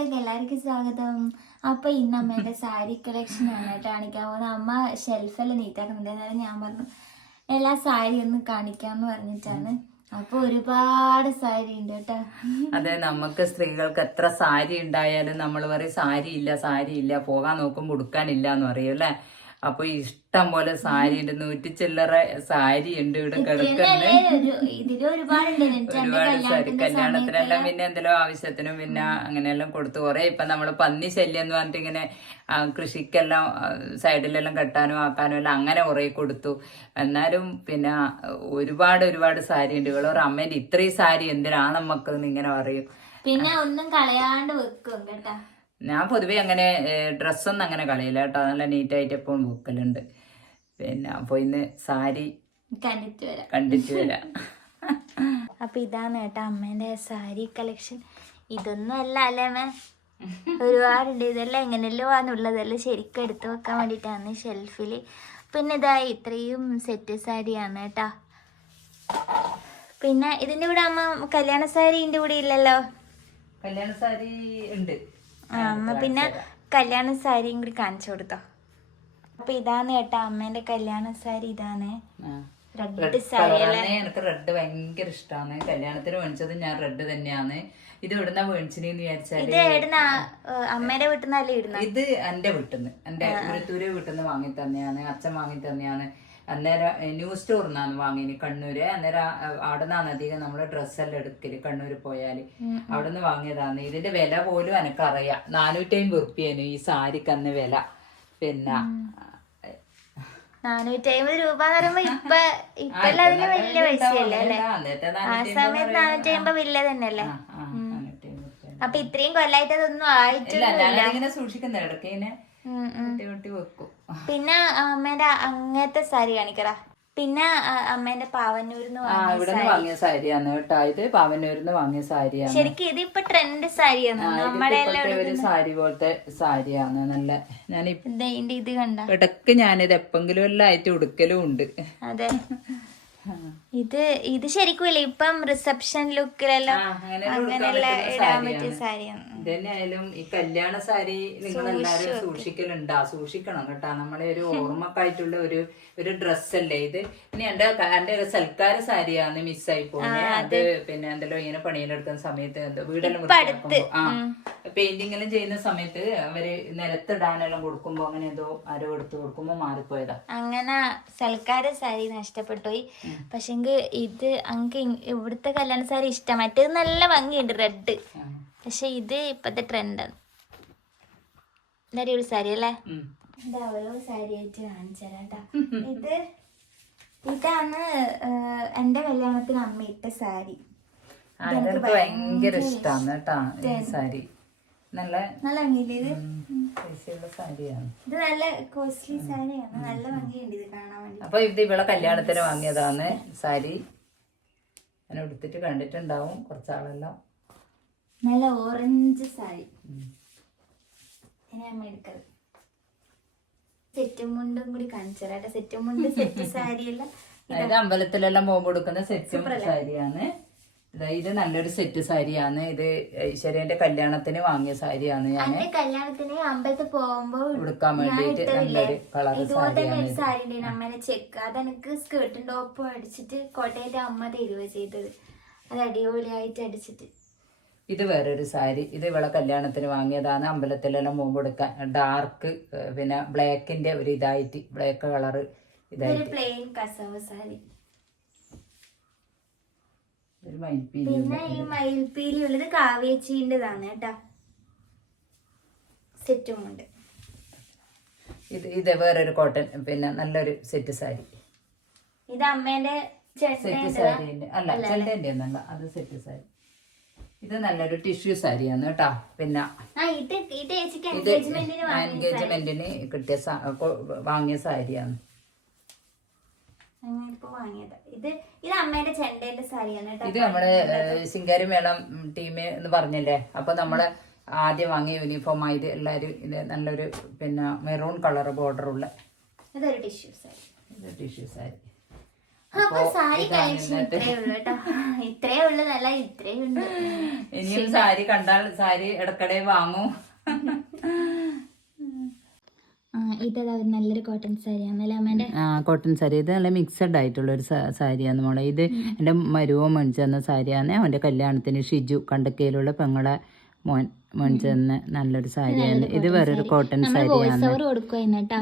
വീഡിയോയിലേക്ക് എല്ലാവർക്കും സ്വാഗതം. അപ്പൊ ഇന്ന് അമ്മയുടെ സാരി കളക്ഷൻ ആണ് കാണിക്കാൻ പോകുന്നത്. അമ്മ ഷെൽഫിൽ നീറ്റാക്കുന്നുണ്ട് എന്നാലും ഞാൻ പറഞ്ഞു എല്ലാ സാരി ഒന്ന് കാണിക്കാന്ന് പറഞ്ഞിട്ടാണ്. അപ്പൊ ഒരുപാട് സാരി ഉണ്ട് കേട്ടോ. അതെ നമുക്ക് സ്ത്രീകൾക്ക് എത്ര സാരി ഉണ്ടായാലും നമ്മൾ പറയും സാരി ഇല്ല സാരി ഇല്ല പോകാൻ നോക്കുമ്പോൾ കൊടുക്കാനില്ല എന്ന് പറയും അല്ലേ? അപ്പൊ ഇഷ്ടം പോലെ സാരി ഉണ്ട്. നൂറ്റി ചില്ലറ സാരി ഉണ്ട് ഇവിടെ കിടക്കുന്നത്. ഒരുപാട് സാരി കല്യാണത്തിനെല്ലാം പിന്നെ എന്തെല്ലോ ആവശ്യത്തിനും പിന്നെ അങ്ങനെയെല്ലാം കൊടുത്തു. കുറെ ഇപ്പൊ നമ്മൾ പന്നി ശല്യം എന്ന് പറഞ്ഞിട്ട് ഇങ്ങനെ കൃഷിക്കെല്ലാം സൈഡിലെല്ലാം കെട്ടാനും ആക്കാനും എല്ലാം അങ്ങനെ കുറെ കൊടുത്തു. എന്നാലും പിന്നെ ഒരുപാട് ഒരുപാട് സാരി ഉണ്ട്. ഇവിടെ ഒരു അമ്മേന്റെ ഇത്രയും സാരി എന്തിനാ നമുക്ക് ഇങ്ങനെ പറയും. പിന്നെ ഒന്നും കളയാണ്ട് വെക്കും കേട്ടാ. ഞാൻ പൊതുവേ അങ്ങനെ ഡ്രസ്സൊന്നും അങ്ങനെ കളയില്ല കേട്ടോ. നല്ല നീറ്റായിട്ട് എപ്പോഴും വെക്കലുണ്ട്. പിന്നെ അപ്പൊ ഇന്ന് സാരി കണ്ടിട്ട് വരാം. കണ്ടിട്ട് വരാം. അപ്പൊ ഇതാണ് കേട്ടോ അമ്മേന്റെ സാരി കളക്ഷൻ. ഇതൊന്നും അല്ല അല്ലേ മേ ഒരുപാടുണ്ട്. ഇതെല്ലാം എങ്ങനെയല്ലോ ആണുള്ളതെല്ലാം ശരിക്കും എടുത്തു വെക്കാൻ വേണ്ടിട്ടാണ് ഷെൽഫിൽ പിന്നെ ഇതാ ഇത്രയും സെറ്റ് സാരിയാണ് കേട്ടാ. പിന്നെ ഇതിന്റെ കൂടെ അമ്മ കല്യാണ സാരിന്റെ കൂടെ ഇല്ലല്ലോ? കല്യാണ സാരി ഉണ്ട്. അമ്മ പിന്നെ കല്യാണ സാരിയും കൂടി കാണിച്ചു കൊടുത്തോ. അപ്പൊ ഇതാണ് കേട്ടോ അമ്മേന്റെ കല്യാണ സാരി ഇതാണ് റെഡ് സാരി എനിക്ക് റെഡ് ഭയങ്കര ഇഷ്ടമാണ് കല്യാണത്തിന് മേടിച്ചത് ഞാൻ റെഡ് തന്നെയാണ്. ഇത് എവിടുന്ന മേടിച്ചെന്ന് വിചാരിച്ചാൽ അമ്മേടെ വീട്ടിൽ നിന്നല്ലേ ഇടുന്നത് ഇത് എന്റെ വീട്ടിൽ നിന്ന് എന്റെ പുരത്തൂര് വീട്ടിൽ നിന്ന് വാങ്ങി തന്നെയാണ്. അച്ഛൻ വാങ്ങി തന്നെയാണ്. അന്നേരം ന്യൂ സ്റ്റോറിൽ നിന്നാണ് വാങ്ങിന് കണ്ണൂര്. അന്നേരം അവിടെ നിന്നാണ് അധികം നമ്മൾ ഡ്രസ്സെല്ലാം എടുക്കൽ കണ്ണൂര് പോയാൽ. അവിടെ നിന്ന് വാങ്ങിയതാണ്. ഇതിന്റെ വില പോലും എനിക്കറിയാം. നാനൂറ്റി അമ്പത് റുപ്യേനു ഈ സാരിക്ക് അന്ന് വില. പിന്നെ നാനൂറ്റി അമ്പത് രൂപ എന്ന് പറയുമ്പോ ഇപ്പൊ ഇപ്പൊ എല്ലാം അതിന് വലിയ പൈസയല്ലേ അല്ലേ? ആ സമയത്ത് നാനൂറ്റി അമ്പത് വലിയ തന്നെയല്ലേ. അപ്പൊ ഇത്രയും കൊല്ലായിട്ട് അതൊന്നും ആയിട്ടില്ല സൂക്ഷിക്കുന്ന. ഇടയ്ക്ക് വെക്കും. പിന്നെ അമ്മേന്റെ അങ്ങനത്തെ സാരി കാണിക്കറ പിന്നെ അമ്മേന്റെ പാവന്നൂരിന്ന് ഇവിടെ നിന്ന് വാങ്ങിയ സാരിയാണ് കേട്ടോ. ഇത് പാവന്നൂരിന്ന് വാങ്ങിയ സാരിയാണ്. ശരിക്കും ഇതിപ്പോ ട്രെൻഡ് സാരിയാണ്. നമ്മുടെ ഒരു സാരി പോലത്തെ സാരിയാണ്. നല്ല ഞാൻ ഇത് കണ്ട? ഇടയ്ക്ക് ഞാനിത് എപ്പെങ്കിലും എല്ലാം ആയിട്ട് ഉടുക്കലും ഉണ്ട്. അതെ. ഇത് ഇത് ശരിക്കും ഇപ്പം റിസപ്ഷൻ ലുക്കിലെല്ലാം അങ്ങനെയുള്ള ഇടാൻ പറ്റിയ സാരിയാണ്. ഇതന്നെയായാലും ഈ കല്യാണ സാരി നിങ്ങൾ എല്ലാരും സൂക്ഷിക്കലുണ്ടാ? സൂക്ഷിക്കണം കേട്ടാ. നമ്മളെ ഒരു ഓർമ്മക്കായിട്ടുള്ള ഒരു ഒരു ഡ്രസ്സല്ലേ ഇത്. ഇനി എന്റെ എന്റെ സൽക്കാര സാരിയാന്ന് മിസ്സായി പോകുന്നത് അത് പിന്നെ എന്തെല്ലോ ഇങ്ങനെ പണിയിലെടുക്കുന്ന സമയത്ത് എന്തോ വീടെല്ലാം ആ പെയിന്റിങ്ങെല്ലാം ചെയ്യുന്ന സമയത്ത് അവർ നിലത്തിടാനെല്ലാം കൊടുക്കുമ്പോ അങ്ങനെ എന്തോ ആരോ എടുത്ത് കൊടുക്കുമ്പോ മാറിപ്പോയതാ. അങ്ങനെ സൽക്കാര സാരി നഷ്ടപ്പെട്ടു പക്ഷെ പക്ഷെങ്കിൽ ഇത് അങ്ങക്ക് ഇവിടുത്തെ കല്യാണ സാരി ഇഷ്ടം. മറ്റേത് നല്ല ഭംഗിയുണ്ട് റെഡ്. പക്ഷെ ഇത് ഇപ്പത്തെ ട്രെൻഡാണ് അടിപൊളി സാരി അല്ലേ? ഓരോ സാരി ആയിട്ട് കാണിച്ചു ഇത് ഇതാണ് എന്റെ കല്യാണത്തിന് അമ്മ ഇട്ട സാരി ഭയങ്കര ഇഷ്ടമാണ് കേട്ടാ ഈ സാരി. നല്ല നല്ല ഭംഗിയില്ലേ പൈസയുള്ള സാരിയാണ്. ഇത് നല്ല കോസ്റ്റ്ലി സാരിയാണ്. നല്ല ഭംഗിയുണ്ട് ഇത് കാണാൻ വേണ്ടി. അപ്പൊ ഇത് ഇവിടെ കല്യാണത്തിന് വാങ്ങിയതാണ് സാരി. ഞാൻ എടുത്തിട്ട് കണ്ടിട്ടുണ്ടാവും കുറച്ചാളെല്ലാം. നല്ല ഓറഞ്ച് സാരി. അമ്മ എടുക്കത് സെറ്റും മുണ്ടും കൂടി കാണിച്ചു തരാം സെറ്റും മുണ്ട് സെറ്റ് സാരി എല്ലാം അതായത് അമ്പലത്തിലെല്ലാം പോകുമ്പോൾ കൊടുക്കുന്ന സെറ്റും സാരിയാണ്. ഇതാ നല്ലൊരു സെറ്റ് സാരിയാണ്. ഇത് ഈശ്വരന്റെ കല്യാണത്തിന് വാങ്ങിയ സാരിയാണ് ഞാൻ കല്യാണത്തിന് അമ്പലത്തിൽ പോകുമ്പോ ഉടുക്കാൻ വേണ്ടിട്ട് നല്ലൊരു കളർ സാരിയാണ് അമ്മേനെ ചെക്ക് അതെനിക്ക് സ്കേർട്ടും ടോപ്പും അടിച്ചിട്ട് കോട്ടയത്തെ അമ്മ തരുവ ചെയ്തത്. അത് അടിപൊളിയായിട്ട് അടിച്ചിട്ട്. ഇത് വേറൊരു സാരി. ഇത് ഇവളെ കല്യാണത്തിന് വാങ്ങിയതാണ്. അമ്പലത്തിലെല്ലാം മുമ്പ് എടുക്കാൻ ഡാർക്ക് പിന്നെ ബ്ലാക്കിന്റെ ഒരു ഇതായിട്ട് ബ്ലാക്ക് കളർ ഇതായിട്ട്. പ്ലെയിൻ കസവ് സാരി. പിന്നെ ഈ മയിൽപ്പീലി ഉള്ളത് കാവേച്ചീന്റെതാണ് കേട്ടാ. സെറ്റും ഉണ്ട്. ഇത് ഇത് വേറൊരു കോട്ടൺ പിന്നെ നല്ലൊരു സെറ്റ് സാരി. ഇത് അമ്മേന്റെ സെറ്റ് ചേട്ടന്റെ സാരി അല്ല ചെണ്ടന്റെ ഒന്നല്ല അത് സെറ്റ് സാരി. ഇത് നല്ലൊരു ടിഷ്യൂ സാരിയാണ് കേട്ടാ. പിന്നെ ഇത് എൻഗേജ്മെന്റിന് വാങ്ങിയ കിട്ടിയ വാങ്ങിയ സാരിയാണ്. ഇത് നമ്മുടെ ശിങ്കാരി മേളം ടീം എന്ന് പറഞ്ഞല്ലേ? അപ്പൊ നമ്മൾ ആദ്യം വാങ്ങിയ യൂണിഫോം ആയത് എല്ലാരും ഇത് നല്ലൊരു പിന്നെ മെറൂൺ കളർ ബോർഡർ ഉള്ള ടിഷ്യൂ സാരി. ഇത് ടിഷ്യൂ സാരി. ഇത്രേ ഇത്രേ ഇത്രേ ഇനിയും സാരി കണ്ടാൽ സാരി ഇടക്കടെ വാങ്ങും. ഇതതാ നല്ലൊരു കോട്ടൺ സാരിയാണ് ആ കോട്ടൺ സാരി ഇത് നല്ല മിക്സഡ് ആയിട്ടുള്ള ഒരു സാരിയാണ് മോളെ. ഇത് എന്റെ മരുവോ മേടിച്ചു തന്ന സാരിയാണ് അവന്റെ കല്യാണത്തിന് ഷിജു കണ്ടക്കയിലുള്ള പെങ്ങളെ മോൻ മോൻ ചെന്ന് നല്ലൊരു സാരിയാണ്. ഇത് വേറൊരു കോട്ടൺ സാരിയാണ്.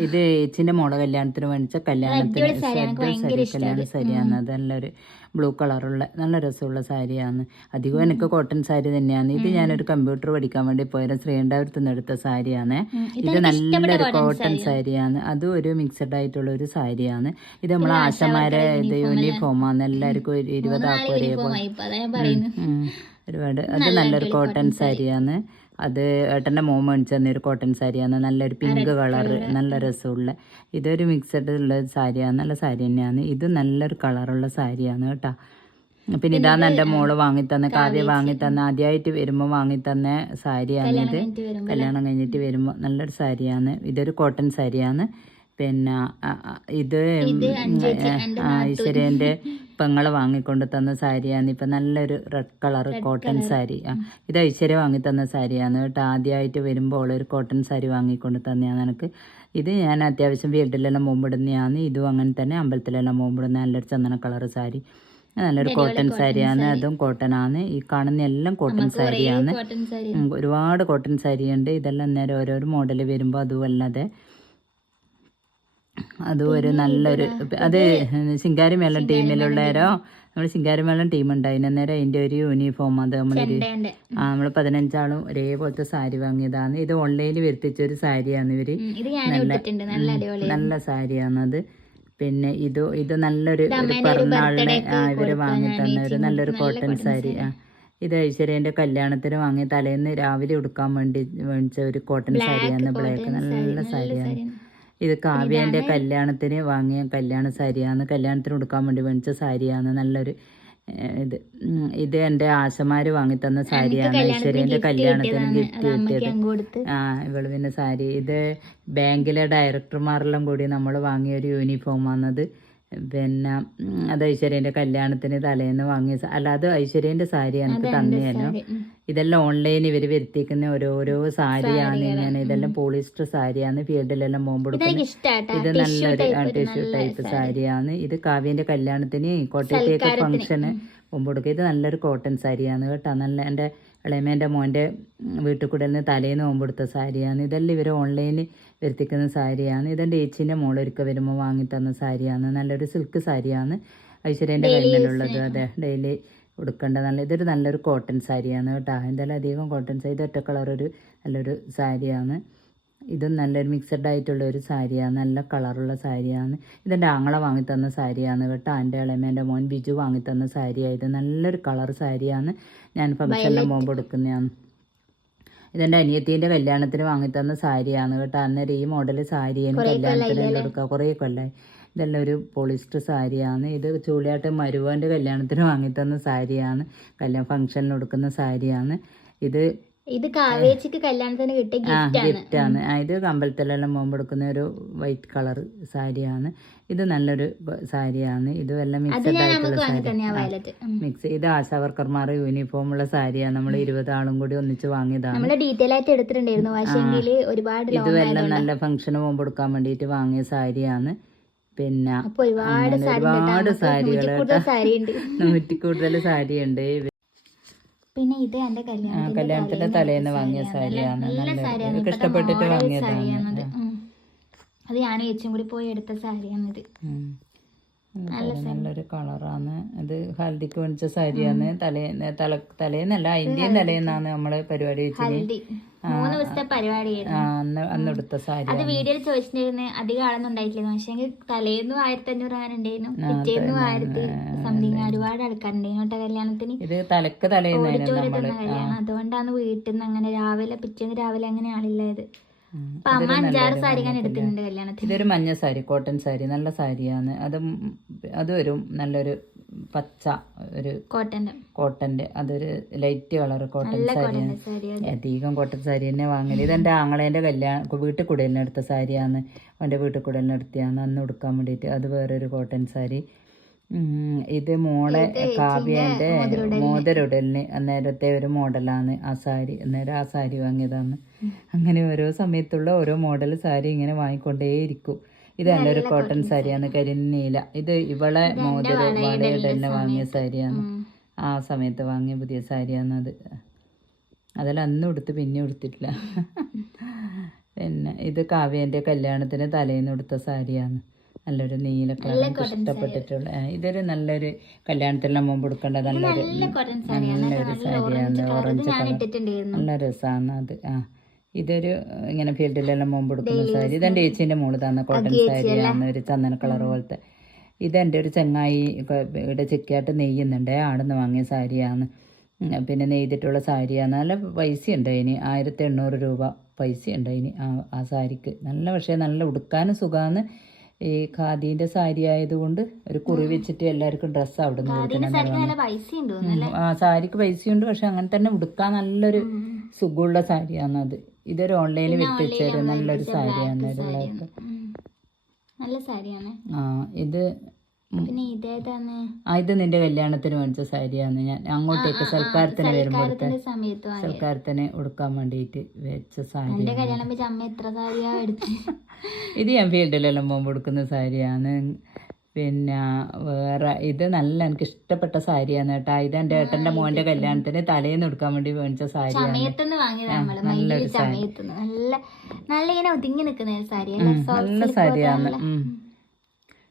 ഇത് ഏച്ചിന്റെ മോളെ കല്യാണത്തിന് മേടിച്ച കല്യാണത്തിന് സാരി കല്യാണ സാരിയാണ്. അത് നല്ലൊരു ബ്ലൂ കളറുള്ള നല്ല രസമുള്ള സാരിയാണ്. അധികം എനിക്ക് കോട്ടൺ സാരി തന്നെയാണ്. ഇത് ഞാനൊരു കമ്പ്യൂട്ടർ പഠിക്കാൻ വേണ്ടി പോയത്. ശ്രീകണ്ഠപുരത്ത് നിന്ന് എടുത്ത സാരിയാണ്. ഇത് നല്ലൊരു കോട്ടൺ സാരിയാണ്. അതും ഒരു മിക്സഡ് ആയിട്ടുള്ള ഒരു സാരിയാണ്. ഇത് നമ്മളെ ആശമാരെ ഇത് യൂണിഫോമാണ് എല്ലാവർക്കും ഒരു ഇരുപതാക്കും ഒരേപോലെ. ഒരുപാട്. അത് നല്ലൊരു കോട്ടൺ സാരിയാണ് അത് ഏട്ടന്റെ മോൻ മേടിച്ചു കോട്ടൺ സാരിയാണ് നല്ലൊരു പിങ്ക് കളർ നല്ല രസമുള്ള. ഇതൊരു മിക്സഡ് ഉള്ള സാരിയാണ് നല്ല സാരി തന്നെയാണ്. ഇത് നല്ലൊരു കളറുള്ള സാരിയാണ് കേട്ടോ. പിന്നെ ഇതാണ് എന്റെ മോൾ വാങ്ങിത്തന്ന കാവ്യ വാങ്ങിത്തന്ന ആദ്യമായിട്ട് വരുമ്പോൾ വാങ്ങിത്തന്ന സാരിയാണ് ഇത്. കഴിഞ്ഞിട്ട് വരുമ്പോ കല്യാണം കഴിഞ്ഞിട്ട് വരുമ്പോൾ നല്ലൊരു സാരിയാണ് ഇതൊരു കോട്ടൺ സാരിയാണ് പിന്നെ ഇത് ഐശ്വര്യന്റെ ഈശ്വരന്റെ പെങ്ങൾ വാങ്ങിക്കൊണ്ട് തന്ന സാരിയാണ്. ഇപ്പൊ നല്ലൊരു റെഡ് കളർ കോട്ടൺ സാരി. ആ ഇത് ഐശ്വര്യ വാങ്ങി തന്ന സാരിയാണ്. കേട്ടോ ആദ്യമായിട്ട് വരുമ്പോൾ ഒരു കോട്ടൺ സാരി വാങ്ങിക്കൊണ്ട് തന്നെയാണ് എനിക്ക് ഇത് ഞാൻ അത്യാവശ്യം വീട്ടിലെല്ലാം മുമ്പിടുന്നതാണ്. ഇതും അങ്ങനെ തന്നെ അമ്പലത്തിലെല്ലാം മുമ്പിടുന്ന നല്ലൊരു ചന്ദന കളർ സാരി. നല്ലൊരു കോട്ടൺ സാരിയാണ്. അതും കോട്ടൺ ആണ് ഈ കാണുന്ന എല്ലാം കോട്ടൺ സാരിയാണ്. ഒരുപാട് കോട്ടൺ സാരി ഉണ്ട് ഇതെല്ലാം നേരെ ഓരോരോ മോഡൽ വരുമ്പോൾ അതും അല്ലാതെ അതും ഒരു നല്ലൊരു അത് ശിങ്കാരിമേളം ടീമിലുള്ളവരോ നമ്മൾ ശിങ്കാരിമേളം ടീം ഉണ്ടായി അന്നേരം അതിന്റെ ഒരു യൂണിഫോം അത് നമ്മളൊരു ആ നമ്മൾ പതിനഞ്ചാളും ഒരേപോലത്തെ സാരി വാങ്ങിയതാണ്. ഇത് ഓൺലൈനിൽ വരുത്തിച്ച ഒരു സാരിയാണ് ഇവർ. നല്ല നല്ല സാരിയാണത് പിന്നെ ഇത് ഇത് നല്ലൊരു ഒരു പിറന്നാളിന് ഇവർ വാങ്ങി തന്ന ഒരു നല്ലൊരു കോട്ടൺ സാരി. ആ ഇത് ഐശ്വര്യന്റെ കല്യാണത്തിന് വാങ്ങി തലേന്ന് രാവിലെ ഉടുക്കാൻ വേണ്ടി മേടിച്ച ഒരു കോട്ടൺ സാരിയാണ്. ബ്ലാക്ക് നല്ല സാരിയാണ്. ഇത് കാവ്യന്റെ കല്യാണത്തിന് വാങ്ങിയ കല്യാണ സാരിയാണ്. കല്യാണത്തിന് കൊടുക്കാൻ വേണ്ടി മേടിച്ച സാരിയാണ്. നല്ലൊരു ഇത്. ഇത് എന്റെ ആശമാര് വാങ്ങി തന്ന സാരിയാണ്. ഐശ്വര്യന്റെ കല്യാണത്തിന് ഗിഫ്റ്റ് കിട്ടിയത്. ആ ഇവൾ പിന്നെ സാരി. ഇത് ബാങ്കിലെ ഡയറക്ടർമാരെല്ലാം കൂടി നമ്മൾ വാങ്ങിയ ഒരു യൂണിഫോമാണത്. പിന്നെ അത് ഐശ്വര്യന്റെ കല്യാണത്തിന് തലേന്ന് വാങ്ങിയ അല്ല അത് ഐശ്വര്യന്റെ സാരി എനിക്ക് തന്നെയല്ലോ. ഇതെല്ലാം ഓൺലൈൻ ഇവർ വരുത്തിക്കുന്ന ഓരോരോ സാരിയാണ് ഇങ്ങനെ. ഇതെല്ലാം പോളിസ്റ്റർ സാരിയാണ്. ഫീൽഡിലെല്ലാം ഇഷ്ടാട്ടാ. ഇത് നല്ലൊരു ടിഷ്യൂ ടൈപ്പ് സാരിയാണ്. ഇത് കാവ്യന്റെ കല്യാണത്തിന് കോട്ടയത്തേക്ക് ഫംഗ്ഷന് മുമ്പെടുക്കുക ഇത് നല്ലൊരു കോട്ടൺ സാരിയാണ് കേട്ടോ. നല്ല എന്റെ ഇളയമേന്റെ മോന്റെ വീട്ടിൽ കൂടെ തലേന്ന് മുമ്പെടുത്ത സാരിയാണ്. ഇതെല്ലാം ഇവർ ഓൺലൈനിൽ വരുത്തിക്കുന്ന സാരിയാണ്. ഇതെന്റെ മോൾ മോളൊരുക്ക വരുമ്പോൾ വാങ്ങി തന്ന സാരിയാണ്. നല്ലൊരു സിൽക്ക് സാരിയാണ്. ഐശ്വര്യന്റെ കയ്യിലുള്ളത്. അതെ ഡെയിലി ഉടുക്കേണ്ട. നല്ല ഇതൊരു നല്ലൊരു കോട്ടൺ സാരിയാണ് കേട്ടോ. എന്തായാലും അധികം കോട്ടൺ സാരി ഇത് ഒറ്റ കളർ ഒരു നല്ലൊരു സാരിയാണ്. ഇതും നല്ലൊരു മിക്സഡ് ആയിട്ടുള്ള ഒരു സാരിയാണ്. നല്ല കളറുള്ള സാരിയാണ്. ഇതെന്റെ ആങ്ങളെ വാങ്ങി തന്ന സാരിയാണ് കേട്ടോ. എന്റെ ഇളമേന്റെ മോൻ ബിജു വാങ്ങി തന്ന സാരിയായത് നല്ലൊരു കളർ സാരിയാണ്. ഞാൻ ഫംഗ്ഷനിൽ മോമ്പ് എടുക്കുന്നതാണ് ഇതെന്റെ അനിയത്തീന്റെ കല്യാണത്തിന് വാങ്ങി തന്ന സാരിയാണ് കേട്ടോ. അന്നേരം ഈ മോഡൽ സാരി എനിക്ക് കല്യാണത്തിന് കൊടുക്കുക കുറേ കൊല്ലായി. ഇതെല്ലാം ഒരു പോളിസ്റ്റർ സാരിയാണ്. ഇത് ചൂളിയാട്ട് മരുവന്റെ കല്യാണത്തിന് വാങ്ങി തന്ന സാരിയാണ് കല്യാണ ഫംഗ്ഷനിൽ കൊടുക്കുന്ന സാരിയാണ്. ഇത് ഇത് കാവേച്ചിക്ക് കല്യാണത്തിന് കിട്ടിയ ഗിഫ്റ്റ് ആണ്. ഇത് അമ്പലത്തിലെല്ലാം പോകുമ്പോൾ എടുക്കുന്ന ഒരു വൈറ്റ് കളർ സാരിയാണ്. ഇത് നല്ലൊരു സാരിയാണ്. ഇതും എല്ലാം മിക്സ് മിക്സഡ് ആയിട്ടുള്ള മിക്സ് ഇത് ആശാവർക്കർമാർ യൂണിഫോം ഉള്ള സാരിയാണ്. നമ്മൾ ഇരുപത് ആളും കൂടി ഒന്നിച്ച് വാങ്ങിയതാണ്. നമ്മൾ ഡീറ്റെയിൽ ആയിട്ട് എടുത്തിട്ടുണ്ടായിരുന്നു. ഒരുപാട് ഇതും എല്ലാം നല്ല ഫംഗ്ഷന് പോകുമ്പോൾ എടുക്കാൻ വേണ്ടിയിട്ട് വാങ്ങിയ സാരിയാണ്. പിന്നെ ഒരുപാട് സാരികൾ കൂടുതൽ സാരി ഉണ്ട് നൂറ്റി കൂടുതൽ സാരിയുണ്ട്. പിന്നെ ഇത് എന്റെ കല്യാണത്തിന്റെ തലേന്ന് വാങ്ങിയ സാരിയാണ്. നല്ല എനിക്ക് ഇഷ്ടപ്പെട്ടിട്ട് വാങ്ങിയതാണ്. സാരിയാണത്. അത് ഞാനും ഏച്ചും കൂടി പോയി എടുത്ത സാരിയാണിത്. നല്ലൊരു കളറാണ്. ഇത് ഹൽദിക്ക് മേടിച്ച സാരിയാണ്. തലേന്ന് തല തലേന്നല്ല അതിന്റെയും തലേന്നാണ് നമ്മൾ പരിപാടി വെച്ചത്. മൂന്ന് ദിവസത്തെ പരിപാടി ആ അന്ന് അന്ന് എടുത്ത സാരി അത് വീഡിയോയിൽ ചോദിച്ചിട്ടുണ്ടായിരുന്നു. അധികം ആളൊന്നും ഉണ്ടായിട്ടില്ല പക്ഷേ തലേന്നും ആയിരത്തി അഞ്ഞൂറ് ആരുണ്ടായിരുന്നു പിറ്റേന്നും ആയിരത്തി സംതിങ് ഒരുപാട് ആൾക്കാരുണ്ടായിരുന്നു കേട്ടോ കല്യാണത്തിന് ഇത് തലക്ക് അതുകൊണ്ടാണ് വീട്ടിൽ നിന്ന് അങ്ങനെ രാവിലെ പിറ്റേന്ന് രാവിലെ അങ്ങനെ ആളില്ലായത്. അമ്മ അഞ്ചാറ് സാരി ഞാൻ എടുത്തിട്ടുണ്ട് കല്യാണത്തിന്. ഇതൊരു മഞ്ഞ സാരി കോട്ടൺ സാരി നല്ല സാരിയാണ്. അതും അതൊരു നല്ലൊരു പച്ച ഒരു കോട്ടന്റെ കോട്ടന്റെ അതൊരു ലൈറ്റ് കളർ കോട്ടൺ സാരിയാണ്. അധികം കോട്ടൺ സാരി തന്നെ വാങ്ങൽ. ഇതെന്റെ ആങ്ങളേന്റെ കല്യാണം വീട്ടിൽ കൂടലിന് എടുത്ത സാരിയാണ്. അവന്റെ വീട്ടിൽ കൂടലിന് എടുത്തിയാണ് അന്ന് ഉടുക്കാൻ വേണ്ടിയിട്ട്. അത് വേറൊരു കോട്ടൺ സാരി. ഇത് മോളെ കാവ്യന്റെ മോതിരൊടലിന്. അന്നേരത്തെ ഒരു മോഡലാണ്. ആ സാരി അന്നേരം ആ സാരി വാങ്ങിയതാണ്. അങ്ങനെ ഓരോ സമയത്തുള്ള ഓരോ മോഡൽ സാരി ഇങ്ങനെ വാങ്ങിക്കൊണ്ടേയിരിക്കും ഇത് എന്റെ ഒരു കോട്ടൺ സാരിയാണ് കരിനീല ഇത് ഇവളെ മോതിര വളയിടലിന് വാങ്ങിയ സാരിയാണ്. ആ സമയത്ത് വാങ്ങിയ പുതിയ സാരിയാണ് അത്. അതെല്ലാം അന്നും എടുത്ത് പിന്നെ എടുത്തിട്ടില്ല പിന്നെ ഇത് കാവ്യന്റെ കല്യാണത്തിന് തലേന്ന് എടുത്ത സാരിയാണ്. നല്ലൊരു നീല കളർ ഇഷ്ടപ്പെട്ടിട്ടുള്ള ഇതൊരു നല്ലൊരു കല്യാണത്തിനെല്ലാം മുമ്പ് എടുക്കേണ്ട നല്ലൊരു നല്ലൊരു സാരിയാണ് ഓറഞ്ച് കളർ നല്ല രസമാണ് അത്. ആ ഇതൊരു ഇങ്ങനെ ഫീൽഡിലെല്ലാം മുമ്പ് എടുക്കുന്ന സാരി ഇതെന്റെ ഏച്ചീന്റെ മോൾ തന്ന കോട്ടൺ സാരിയാണ് ഒരു ചന്ദന കളർ പോലത്തെ. ഇതെന്റെ ഒരു ചങ്ങായി ഇവിടെ ചെക്കിയായിട്ട് നെയ്യുന്നുണ്ട്. ആടുന്ന് വാങ്ങിയ സാരിയാണ് പിന്നെ നെയ്തിട്ടുള്ള സാരിയാണ് നല്ല പൈസ ഉണ്ട് അതിന്. ആയിരത്തി എണ്ണൂറ് രൂപ പൈസ ഉണ്ട് അതിന് ആ ആ സാരിക്ക് നല്ല പക്ഷേ നല്ല ഉടുക്കാനും സുഖമാണ് ഈ ഖാദീന്റെ സാരി ആയതുകൊണ്ട് ഒരു കുറി വെച്ചിട്ട് എല്ലാവർക്കും ഡ്രസ്സ് അവിടെ നിന്ന്. ആ സാരിക്ക് പൈസയുണ്ട് പക്ഷെ അങ്ങനെ തന്നെ ഉടുക്കാൻ നല്ലൊരു സുഖമുള്ള സാരിയാണ് അത്. ഇതൊരു ഓൺലൈനിൽ വിറ്റിച്ചൊരു നല്ലൊരു സാരിയാണ് നല്ല സാരിയാണ്. ആ ഇത്. പിന്നെ ഇതേതാണ് ആ ഇത് നിന്റെ കല്യാണത്തിന് മേടിച്ച സാരിയാണ്. ഞാൻ അങ്ങോട്ടേക്ക് സൽക്കാരത്തിന് വരുമ്പോഴത്തെ സൽക്കാരത്തിന് ഉടുക്കാൻ വേണ്ടിയിട്ട് വെച്ച സാരി കല്യാണം അമ്മ എത്ര സാരിയാ എടുത്ത് ഇത് ഞാൻ ഫീൽഡിലെല്ലാം പോകുമ്പോൾ ഉടുക്കുന്ന സാരിയാണ്. പിന്നെ വേറെ ഇത് നല്ല എനിക്ക് ഇഷ്ടപ്പെട്ട സാരിയാണ് കേട്ടോ. ഇത് എന്റെ ഏട്ടന്റെ മോന്റെ കല്യാണത്തിന് തലേന്ന് എടുക്കാൻ വേണ്ടി മേടിച്ച സാരിയാണ്. സമയത്തുനിന്ന് നല്ല നല്ല ഇങ്ങനെ ഒതുങ്ങി നിൽക്കുന്ന ഒരു സാരി നല്ല സാരിയാണ്.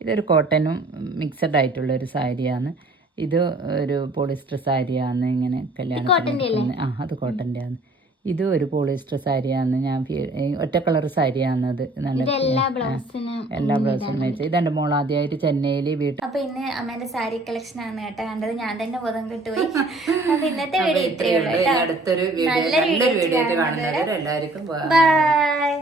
ഇതൊരു കോട്ടനും മിക്സഡ് ആയിട്ടുള്ള ഒരു സാരിയാണ്. ഇത് ഒരു പോളിസ്റ്റർ സാരിയാണ് ഇങ്ങനെ കല്യാണം ആ അത് കോട്ടന്റെ ആണ്. ഇത് ഒരു പോളിസ്റ്റർ സാരിയാണ്. ഞാൻ ഒറ്റ കളർ സാരിയാണ് അത്. നല്ല എല്ലാ ബ്ലൗസിനും ബ്ലൗസും വെച്ച് ഇതെന്റെ മോൾ ആദ്യമായിട്ട് ചെന്നൈയിൽ വീട്ടിൽ അപ്പൊ ഇന്ന് അമ്മേന്റെ സാരി കളക്ഷൻ ആണ് കേട്ടോ കണ്ടത്. ഞാൻ തന്നെ ബോധം കിട്ടുപോയി. അപ്പൊ ഇന്നത്തെ വീഡിയോ ഇത്രയേ ഉള്ളൂ അടുത്തൊരു വീഡിയോ നല്ലൊരു വീഡിയോ കാണുന്നവരെ എല്ലാവർക്കും ബൈ.